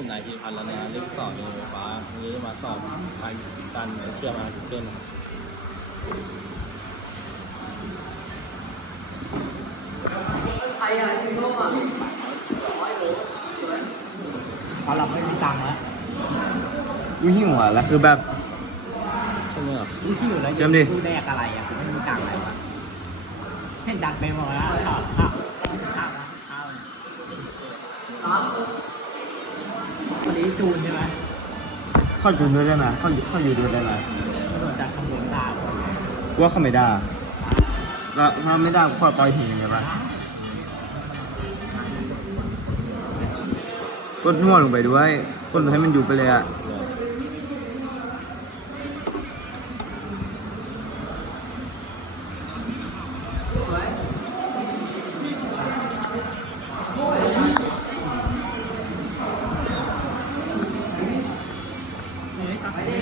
ุ难去谈了呢，你少年把你他妈少谈单没去嘛，就真的。พอหลับไม่มีตังแล้วยิงหัวแล้วคือแบบเชื่อเชื่อมดิแกอะไรอ่ะผมไม่มังค์อะรวะแค่ดัดไหมดแล้้าวข้าวข้าวข้าวข้าวข่าวข้วข้าวข้าวข้าวข้าวข้าวข้าวข้าวข้าวข้าวข่าวข้าวข้าวข้าวข้าวข้าวข้าวข้าวข้าวข้าวข้าวข้าวข้าวข้าววันนี้จูนใช่ไหมเข้าอยู่ด้ได้ไหมเข้าเข้าอยู่ดูวได้ไหมต่รวจจะขโมยดาบกูว่าเขาไม่ด่าแล้วถ้าไม่ด่าก็ูขอปล่อยหิ้งได้ปะก้นนวดลงไปด้วยก้นให้มันอยู่ไปเลยอ่ะไ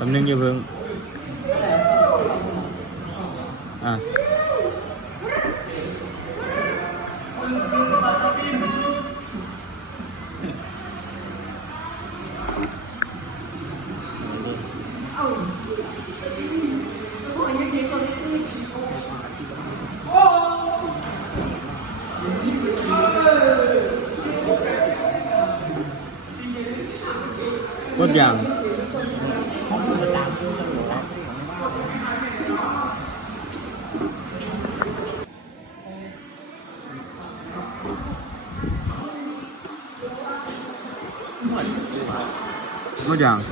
bấm ơn như vương À Good job. 我讲。